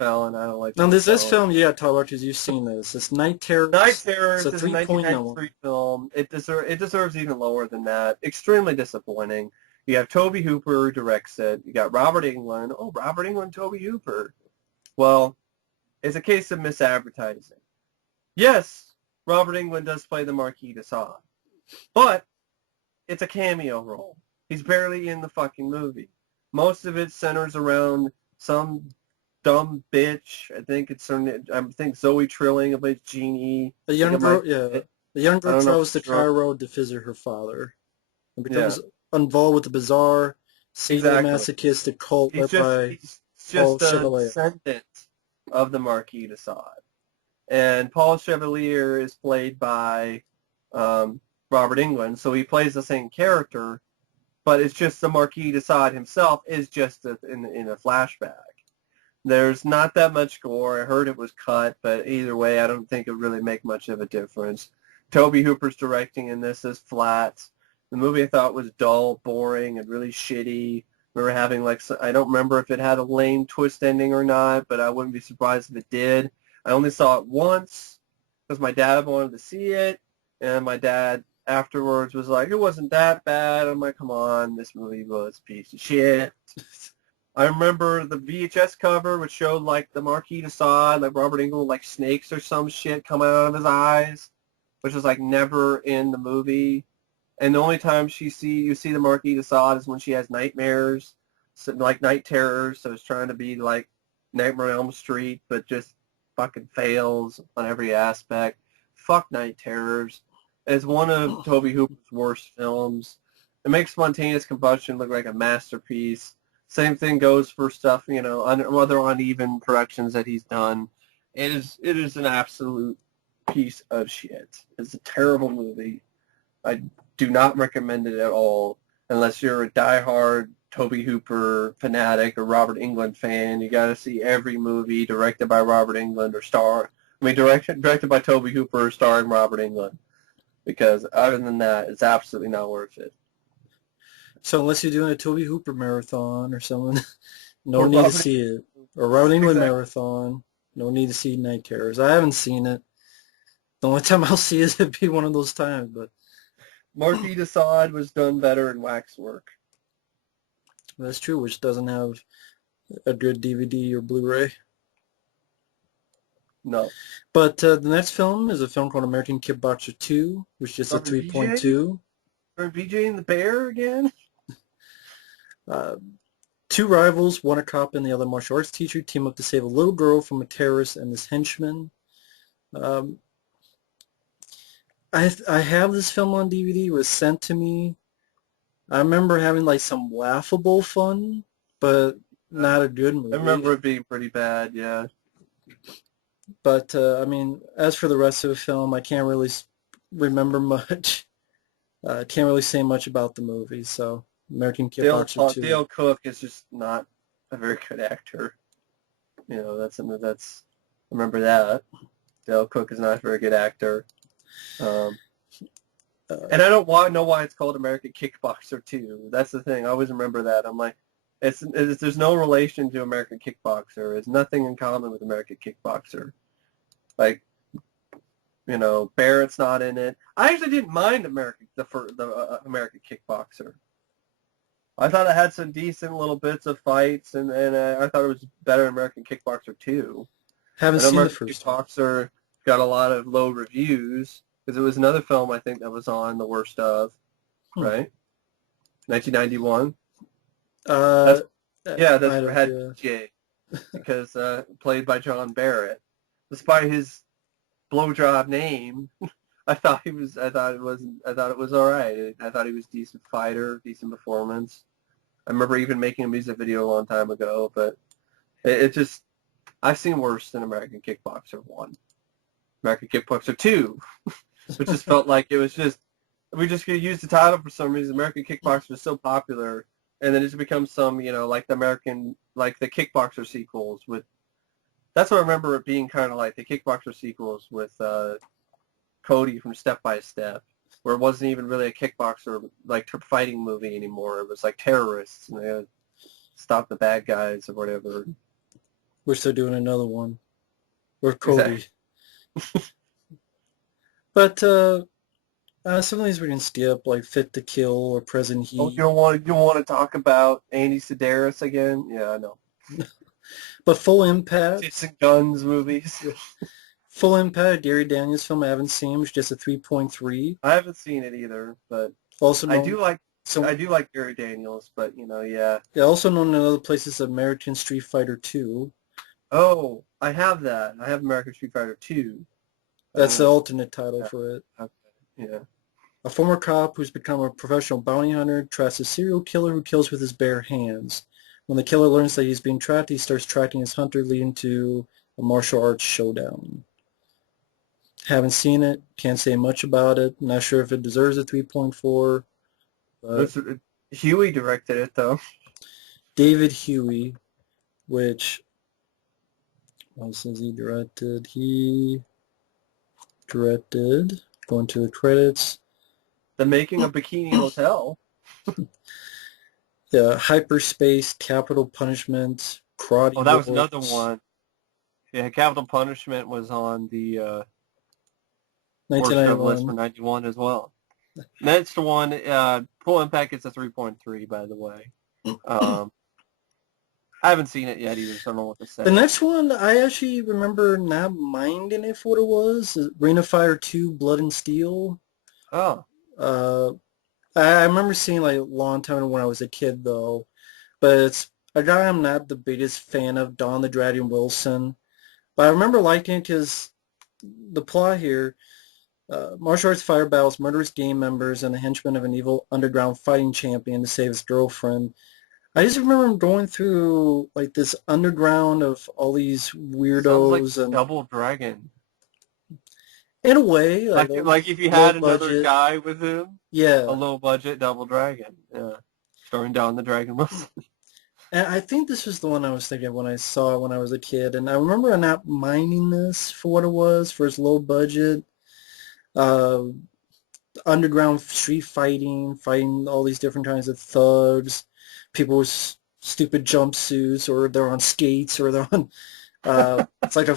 Fallon. I don't like Now, Jimmy this Fallon. film, yeah, talk about because you've seen this. It's Night Night Terrors. It's Terrors a is a 3.0. 1993 film. It deserves even lower than that. Extremely disappointing. You have Tobe Hooper who directs it. You got Robert Englund. Oh, Robert Englund, Tobe Hooper. Well, it's a case of misadvertising. Yes, Robert Englund does play the Marquis de Sade, but it's a cameo role. He's barely in the fucking movie. Most of it centers around some dumb bitch. I think Zoe Trilling plays Jeannie. The I think young it might girl, yeah, be it. the young I girl don't know travels for to sure. Cairo to visit her father and Yeah, becomes involved with the bizarre, exactly. sadomasochistic cult led by He's Paul just a Chevalier. descendant of the Marquis de Sade. And Paul Chevalier is played by Robert Englund, so he plays the same character, but it's just the Marquis de Sade himself is just in a flashback. There's not that much gore. I heard it was cut, but either way, I don't think it would really make much of a difference. Tobe Hooper's directing in this is flat. The movie I thought was dull, boring, and really shitty. We were having I don't remember if it had a lame twist ending or not, but I wouldn't be surprised if it did. I only saw it once because my dad wanted to see it, and my dad afterwards was like, it wasn't that bad. I'm like, come on, this movie was a piece of shit. I remember the VHS cover, which showed like the Marquis de Sade, like Robert Englund, like snakes or some shit coming out of his eyes, which is like never in the movie. And the only time you see the Marquis de Sade is when she has nightmares, so, like night terrors. So it's trying to be like Nightmare on Elm Street, but just fucking fails on every aspect. Fuck Night Terrors. It's one of Tobe Hooper's worst films. It makes Spontaneous Combustion look like a masterpiece. Same thing goes for stuff, on other uneven productions that he's done. It is an absolute piece of shit. It's a terrible movie. I do not recommend it at all unless you're a diehard Tobe Hooper fanatic or Robert Englund fan. You got to see every movie directed by Robert Englund directed by Tobe Hooper starring Robert Englund. Because other than that, it's absolutely not worth it. So unless you're doing a Tobe Hooper marathon or something, no Or need to Robert, see it. Or Robert Englund exactly. marathon, no need to see Night Terrors. I haven't seen it. The only time I'll see it would be one of those times, but Marquis de Sade was done better in waxwork. that's true, which doesn't have a good DVD or Blu-ray. No. But the next film is a film called American Kickboxer 2, which is a Starring BJ? 3.2. Starring BJ and the Bear again? Uh, two rivals, one a cop and the other martial arts teacher, team up to save a little girl from a terrorist and his henchmen. Um, I have this film on DVD. It was sent to me. I remember having like some laughable fun, but not a good I movie. remember it being pretty bad, yeah. But I mean, as for the rest of the film, I can't really remember much. Can't really say much about the movie. So American Kickboxer 2. Dale Cook is just not a very good actor. That's remember that. Dale Cook is not a very good actor. And I don't know why it's called American Kickboxer 2. That's the thing. I always remember that. I'm like, there's no relation to American Kickboxer. It's nothing in common with American Kickboxer. Like, Barrett's not in it. I actually didn't mind American Kickboxer. I thought it had some decent little bits of fights, and I thought it was better than American Kickboxer 2. Haven't I know seen the American first Kickboxer got a lot of low reviews because it was another film I think that was on the worst of, right? 1991. one. That's had BJ because played by John Barrett. Despite his blowjob name, I thought it was all right. I thought he was a decent fighter, decent performance. I remember even making a music video a long time ago, but it just I've seen worse than American Kickboxer 1. American Kickboxer 2, which just felt like it was just we just could use the title for some reason. American Kickboxer was so popular, and then it's become some like the Kickboxer sequels with. That's what I remember it being kind of like the Kickboxer sequels with Cody from Step by Step, where it wasn't even really a kickboxer fighting movie anymore. It was like terrorists and they had to stop the bad guys or whatever. we're still doing another one. Or Cody. Exactly. But some of these we can skip, like Fit to Kill or Present Oh, you Heat. don't want to talk about Andy Sedaris again? Yeah, I know. But Full Impact. Fists and Guns movies. Full Impact, Gary Daniels film I haven't seen, which is just a 3.3. I haven't seen it either, but Also I known do like so Gary Daniels, but yeah. yeah, also known in other places as American Street Fighter 2. Oh, I have that. I have American Street Fighter 2. I That's don't the know. alternate title Yeah. for it. Okay. Yeah. A former cop who's become a professional bounty hunter traps a serial killer who kills with his bare hands. When the killer learns that he's being tracked, he starts tracking his hunter, leading to a martial arts showdown. Haven't seen it, can't say much about it. Not sure if it deserves a 3.4, but Huey directed it though. David Huey, which what else has he directed? He directed, going to the credits, The Making of Bikini Hotel. Hyperspace, Capital Punishment, Oh, Karate that was another Wars, one. Yeah, Capital Punishment was on the worst of list for 1991. 91 as well. Next one, Full Impact gets a 3.3, by the way. I haven't seen it yet either, so I don't know what to say. The next one, I actually remember not minding it for what it was. Ring of Fire 2, Blood and Steel. Oh. Uh, I remember seeing like a long time when I was a kid though, but it's a guy I'm not the biggest fan of, Don the Dragon Wilson. But I remember liking it because the plot here, martial arts fire battles murderous gang members and the henchmen of an evil underground fighting champion to save his girlfriend. I just remember him going through like this underground of all these Sounds like weirdos and Double Dragon. in a way, Like if you low had another budget. guy with him, a Yeah. low budget Double Dragon. Yeah. Starring Don the Dragon Wilson. And I think this was the one I was thinking of when I saw it when I was a kid. And I remember not minding this for what it was, for its low budget. Uh, underground street fighting all these different kinds of thugs, people with stupid jumpsuits, or they're on skates, or they're on. It's like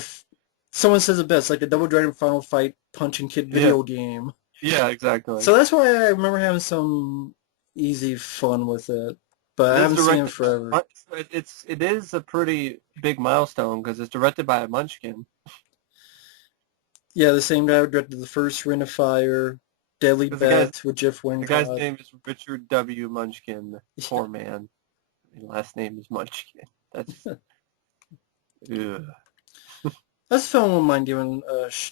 someone says it best, like a Double Dragon Final Fight punch and kid video game. Yeah, exactly. So that's why I remember having some easy fun with it, but I haven't seen it forever. It is a pretty big milestone because it's directed by a Munchkin. Yeah, the same guy who directed the first Ring of Fire, Deadly Bet with Jeff Wingard. The guy's name is Richard W. Munchkin. Poor man. His last name is Munchkin. That's ugh. That's a film I wouldn't mind giving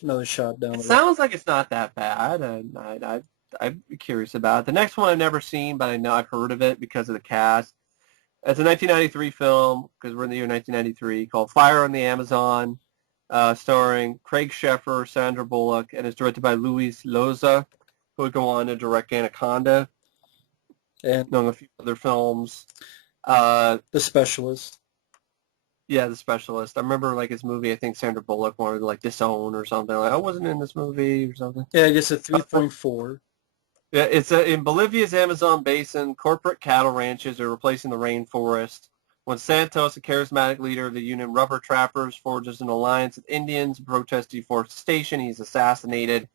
another shot down the road. It sounds like it's not that bad, and I'm curious about it. The next one I've never seen, but I know I've heard of it because of the cast. It's a 1993 film, because we're in the year 1993, called Fire on the Amazon, starring Craig Sheffer, Sandra Bullock, and is directed by Luis Loza, who would go on to direct Anaconda, and among a few other films. The Specialist. Yeah, The Specialist. I remember like his movie. I think Sandra Bullock wanted to like disown or something. Like I wasn't in this movie or something. Yeah, I guess a 3.4. Yeah, it's in Bolivia's Amazon basin. Corporate cattle ranches are replacing the rainforest. When Santos, a charismatic leader of the Union Rubber Trappers, forges an alliance with Indians in protest to deforestation, he's assassinated.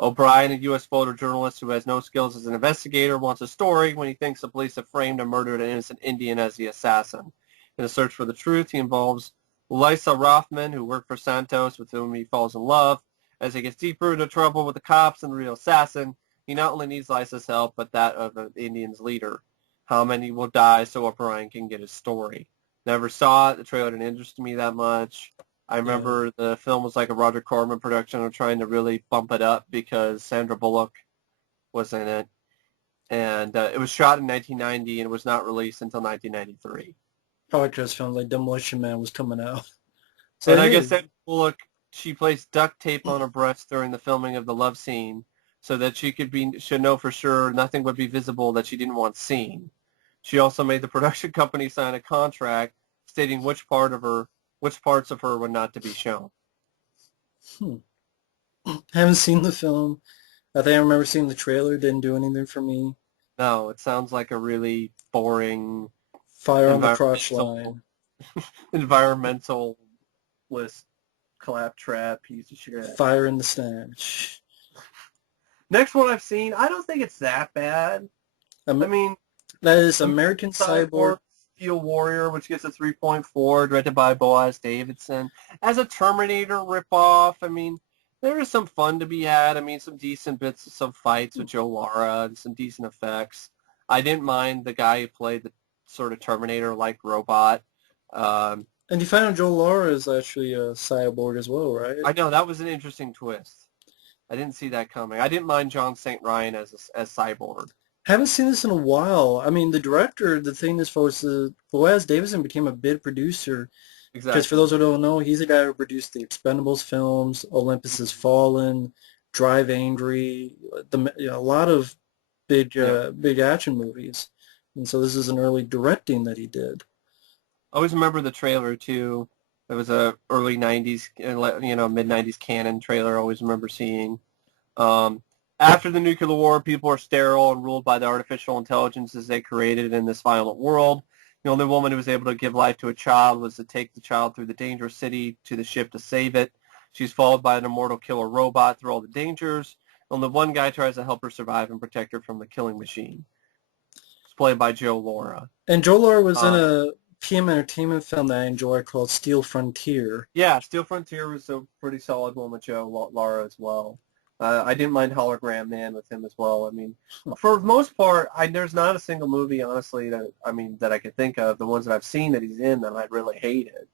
O'Brien, a U.S. photojournalist who has no skills as an investigator, wants a story when he thinks the police have framed and murdered an innocent Indian as the assassin. In a search for the truth, he involves Lisa Rothman, who worked for Santos, with whom he falls in love. As he gets deeper into trouble with the cops and the real assassin, he not only needs Lisa's help, but that of the Indians' leader. How many will die so O'Brien can get his story? Never saw it. The trailer didn't interest me that much. I remember the film was like a Roger Corman production of trying to really bump it up because Sandra Bullock was in it. And it was shot in 1990 and it was not released until 1993. Probably because films like Demolition Man was coming out. So I guess Sandra Bullock, she placed duct tape on her breast during the filming of the love scene so that she should know for sure nothing would be visible that she didn't want seen. She also made the production company sign a contract stating which parts of her were not to be shown. Haven't seen the film. I think I remember seeing the trailer. Didn't do anything for me. No, it sounds like a really boring Fire on the crotch line. Environmental toothless claptrap piece of shit. Fire in the Stench. Next one I've seen, I don't think it's that bad. I mean, that is American Cyborg. Steel Warrior, which gets a 3.4, directed by Boaz Davidson. As a Terminator ripoff, I mean, there is some fun to be had. I mean, some decent bits of some fights with Joe Lara, some decent effects. I didn't mind the guy who played the sort of Terminator-like robot. And you find out Joe Lara is actually a cyborg as well, right? I know, that was an interesting twist. I didn't see that coming. I didn't mind John St. Ryan as Cyborg. Haven't seen this in a while. I mean, the director, the thing is, folks, Boaz Davidson became a bid producer. Exactly. Because for those who don't know, he's the guy who produced the Expendables films, Olympus Has Fallen, Drive Angry, a lot of big action movies. And so this is an early directing that he did. I always remember the trailer, too. It was a early 90s, mid-90s canon trailer I always remember seeing. After the nuclear war, people are sterile and ruled by the artificial intelligences they created in this violent world. The only woman who was able to give life to a child was to take the child through the dangerous city to the ship to save it. She's followed by an immortal killer robot through all the dangers. Only one guy tries to help her survive and protect her from the killing machine. It's played by Joe Lara. And Joe Lara was in a PM Entertainment film that I enjoy called Steel Frontier. Yeah, Steel Frontier was a pretty solid one with Joe Lara as well. I didn't mind Hologram Man with him as well. I mean, for the most part, there's not a single movie, honestly, that I could think of, the ones that I've seen that he's in that I really hated.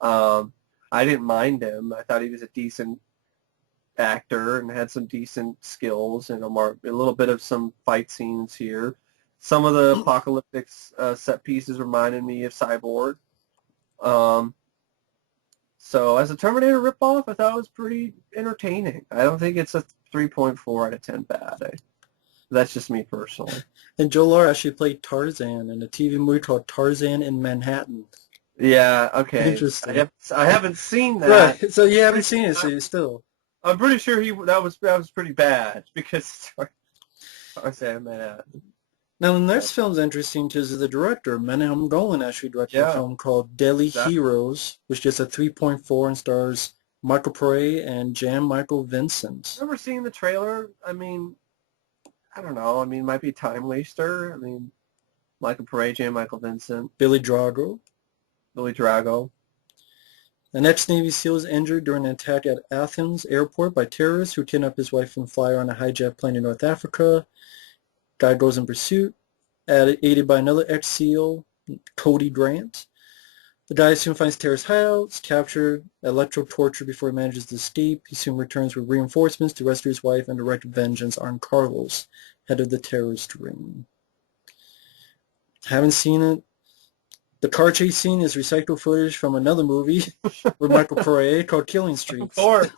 I didn't mind him. I thought he was a decent actor and had some decent skills and a little bit of some fight scenes here. Some of the apocalyptic set pieces reminded me of Cyborg. So as a Terminator ripoff, I thought it was pretty entertaining. I don't think it's a 3.4 out of 10 bad. That's just me personally. And Joe Lara actually played Tarzan in a TV movie called Tarzan in Manhattan. Yeah, okay. Interesting. I haven't seen that. Right, so you haven't seen it, so you still. I'm pretty sure that was pretty bad because Tarzan in Manhattan. Now, the next film's interesting because the director, Menahem Golan, actually directed a film called Deadly Heroes, which gets a 3.4 and stars Michael Pare and Jan Michael Vincent. Remember seeing the trailer? I mean, I don't know. I mean, it might be a time waster. I mean, Michael Pare, Jan Michael Vincent. Billy Drago. An ex-Navy SEAL is injured during an attack at Athens airport by terrorists who kidnap his wife and fly her on a hijacked plane in North Africa. Guy goes in pursuit, aided by another ex-SEAL, Cody Grant. The guy soon finds terrorist hideouts, captured, electro-tortured before he manages to escape. He soon returns with reinforcements to rescue his wife and direct vengeance on Carlos, head of the terrorist ring. Haven't seen it. The car chase scene is recycled footage from another movie with Michael Pare called Killing Streets. Of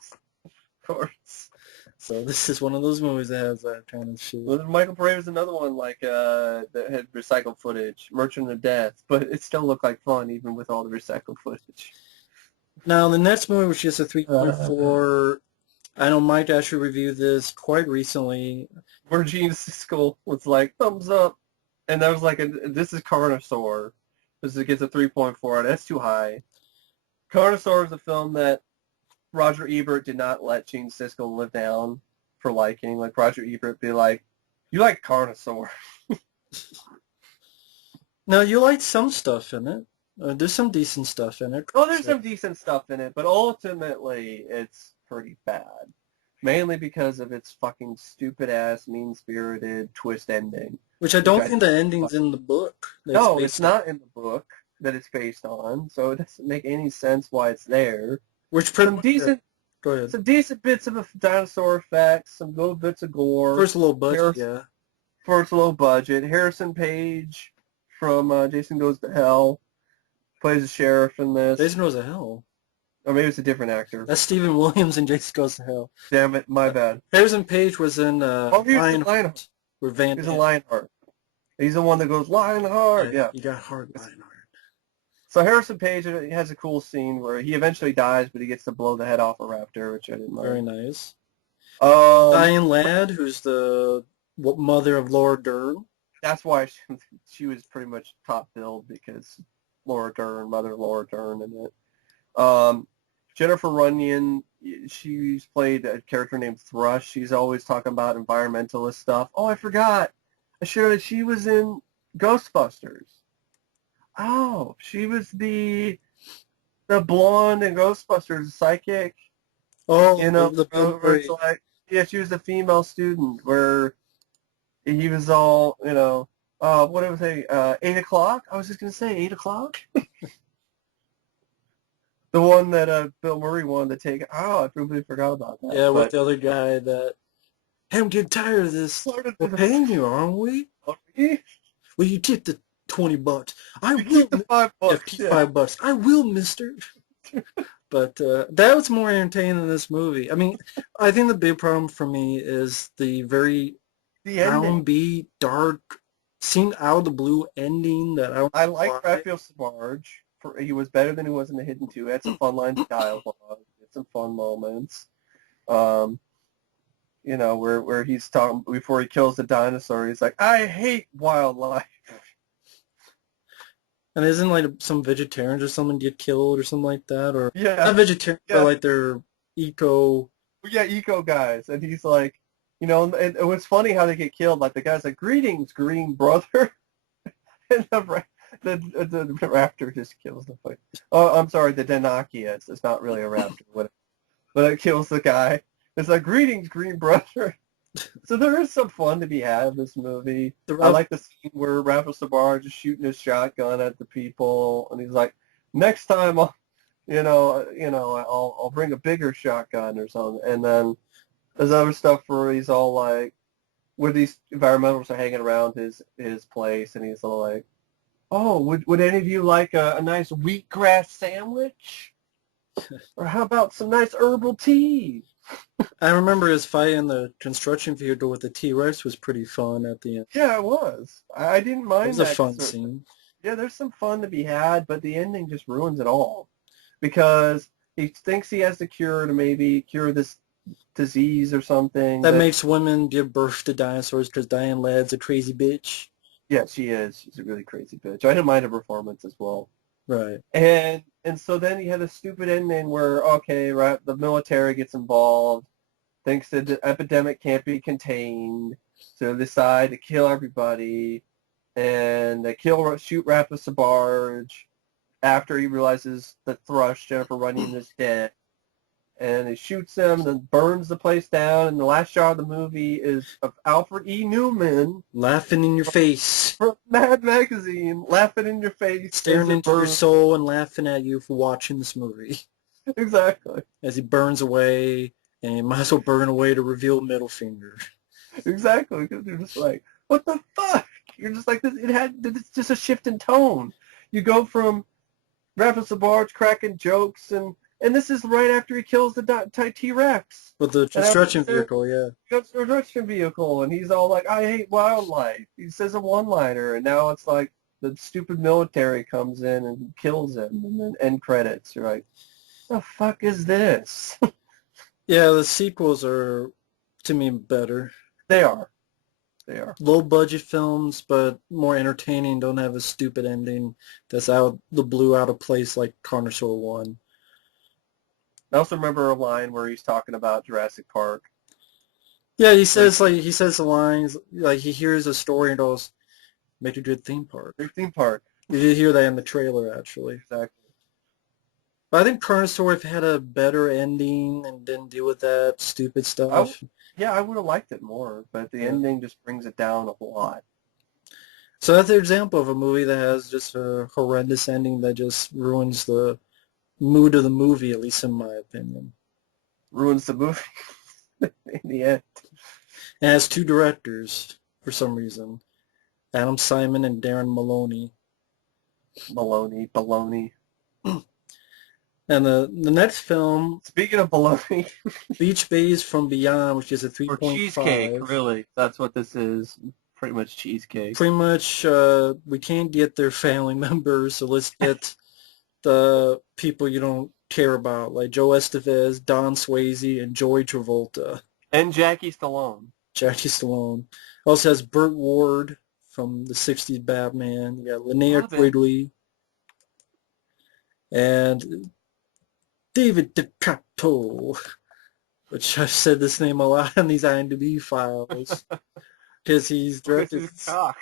course. So this is one of those movies that has that kind of shit. Well, Michael Pare was another one that had recycled footage, Merchant of Death, but it still looked like fun even with all the recycled footage. Now the next movie, which is a 3.4, I know Mike actually reviewed this quite recently. Where Gene Siskel was like, thumbs up, and that was like, this is Carnosaur. This gets a 3.4, that's too high. Carnosaur is a film that Roger Ebert did not let Gene Siskel live down for liking. Like, Roger Ebert be like, you like Carnosaur. Now, you like some stuff in it. There's some decent stuff in it. Oh, there's some decent stuff in it, but ultimately, it's pretty bad. Mainly because of its fucking stupid-ass, mean-spirited twist ending. Which I don't think the ending's in the book. No, it's not in the book that it's based on, so it doesn't make any sense why it's there. Which pretty some decent, go ahead. Some decent bits of dinosaur effects, some good bits of gore. First low budget, First low budget. Harrison Page from Jason Goes to Hell plays a sheriff in this. Jason Goes to Hell? Or maybe it's a different actor. That's Stephen Williams in Jason Goes to Hell. Damn it, my bad. Harrison Page was in Lionheart. With Van He's in Lionheart. He's the one that goes, Lionheart. Yeah. You got hard, Lionheart. So Harrison Page has a cool scene where he eventually dies, but he gets to blow the head off a raptor, which I didn't mind. Very nice. Diane Ladd, who's the mother of Laura Dern. That's why she was pretty much top billed, because Laura Dern, mother Laura Dern in it. Jennifer Runyon, she's played a character named Thrush. She's always talking about environmentalist stuff. Oh, I forgot. She was in Ghostbusters. Oh, she was the blonde in Ghostbusters, psychic. Oh, You know, the Bill where it's Murray. like, yeah, she was the female student where he was all, what did I say, 8 o'clock? I was just going to say 8 o'clock. The one that Bill Murray wanted to take. Oh, I completely forgot about that. Yeah, with But the other guy that, hey, I'm getting tired of this. part of We're the paying you, aren't we? you Will you tip the $20? I will. keep the Yeah, $5. keep Yeah. $5. I will, mister. But that was more entertaining than this movie. I mean, I think the big problem for me is the very The ending. downbeat, dark, seemed out of the blue ending that I don't I know like why. Raphael Sbarge. He was better than he was in The Hidden Two. He had some fun lines of dialogue. He had some fun moments. Um, where he's talking before he kills the dinosaur. He's like, I hate wildlife. And isn't like some vegetarians or someone get killed or something like that? Or Yeah, not vegetarian, but yeah, like they're eco. yeah, eco guys. And he's like, and it was funny how they get killed. Like the guy's like, greetings, green brother. And the raptor just kills the fight. Oh, I'm sorry, the Danakias. It's not really a raptor, but it kills the guy. It's like, greetings, green brother. So there is some fun to be had in this movie. I like the scene where Rafa Sabar is shooting his shotgun at the people, and he's like, "Next time, I'll bring a bigger shotgun or something." And then there's other stuff where he's all like, where these environmentalists are hanging around his place, and he's all like, "Oh, would any of you like a nice wheatgrass sandwich? Or how about some nice herbal tea?" I remember his fight in the construction vehicle with the T-Rex was pretty fun at the end. Yeah, it was. I didn't It mind was a that. fun scene. Yeah, there's some fun to be had, but the ending just ruins it all because he thinks he has the cure to maybe cure this disease or something. That makes women give birth to dinosaurs because Diane Ladd's a crazy bitch. Yeah, she is. She's a really crazy bitch. I didn't mind her performance as well. Right. And so then you had a stupid ending where, okay, right, the military gets involved, thinks that the epidemic can't be contained, so they decide to kill everybody, and they shoot Rafa Sabarge after he realizes that Thrush, Jennifer Runyon, is dead. And he shoots him, then burns the place down, and the last shot of the movie is of Alfred E. Newman Laughing in your face. from Mad Magazine, laughing in your face. Staring into your soul and laughing at you for watching this movie. Exactly. As he burns away, and he might as well burn away to reveal middle finger. Exactly, because you're just like, what the fuck? You're just like, it's just a shift in tone. You go from Rafa Sabarge cracking jokes, and this is right after he kills the T-Rex. With the construction vehicle, yeah. The construction vehicle, and he's all like, I hate wildlife. He says a one-liner, and now it's like the stupid military comes in and kills him, and then end credits. You're like, the fuck is this? Yeah, the sequels are, to me, better. They are. They are. Low-budget films, but more entertaining, don't have a stupid ending that's out the blue, out of place like Carnosaur 1. I also remember a line where he's talking about Jurassic Park. Yeah, he says the lines, like he hears a story and goes, make a good theme park. Big theme park. You hear that in the trailer, actually. Exactly. But I think Carnosaur, if it had a better ending and didn't deal with that stupid stuff. I would have liked it more, but the ending just brings it down a whole lot. So that's an example of a movie that has just a horrendous ending that just ruins the mood of the movie, at least in my opinion. Ruins the movie in the end. And it has two directors, for some reason. Adam Simon and Darren Maloney. Baloney. And the next film, Speaking of baloney, Beach Bays from Beyond, which is a 3.5. or cheesecake, really. That's what this is. Pretty much cheesecake. Pretty much, we can't get their family members, so let's get the people you don't care about, like Joe Estevez, Don Swayze, and Joey Travolta. And Jackie Stallone. Jackie Stallone. Also has Burt Ward from the 60s Batman. You got Linnea Quigley. And David DeCato, which I've said this name a lot in these IMDb files, because he's directed. His cock.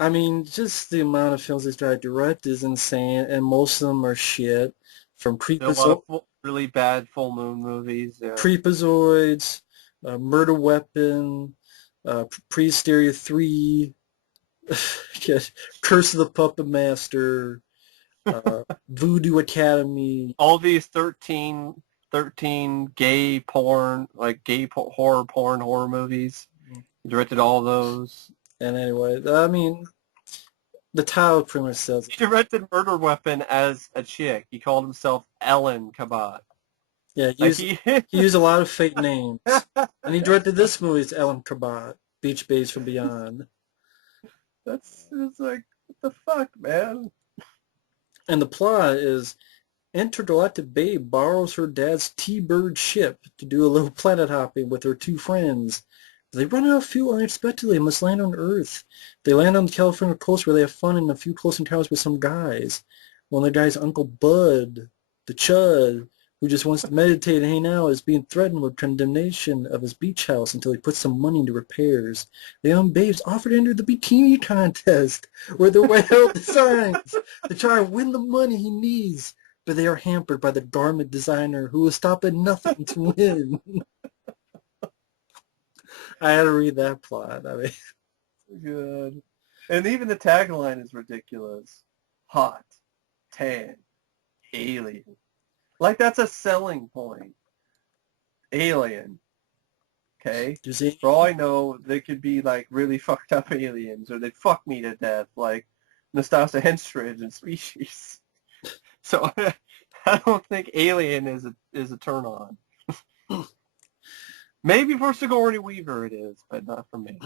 I mean, just the amount of films he's tried to direct is insane, and most of them are shit. From A lot of really bad full moon movies. Yeah. Creepazoids, Murder Weapon, Pre-Hysteria 3, Curse of the Puppet Master, Voodoo Academy. All these 13 gay porn, like horror movies. He directed all those. And anyway, I mean, the title pretty much says He directed Murder Weapon as a chick. He called himself Ellen Kabat. Yeah, he used a lot of fake names. And he directed this movie as Ellen Kabat, Beach Babes from Beyond. It's like, what the fuck, man? And the plot is, intergalactic babe borrows her dad's T-Bird ship to do a little planet hopping with her two friends. They run out of fuel unexpectedly and must land on Earth. They land on the California coast where they have fun and a few close encounters with some guys. One of the guys, Uncle Bud, the Chud, who just wants to meditate and hang out, is being threatened with condemnation of his beach house until he puts some money into repairs. The young babes offer to enter the bikini contest where they're way out designs to try and win the money he needs, but they are hampered by the garment designer who will stop at nothing to win. I had to read that plot. I mean, good. And even the tagline is ridiculous. Hot, tan, alien. Like, that's a selling point. Alien. Okay? For all I know, they could be, like, really fucked up aliens, or they'd fuck me to death, like Nastasia Henstridge in Species. So, I don't think alien is a turn-on. Maybe for Sigourney Weaver it is, but not for me.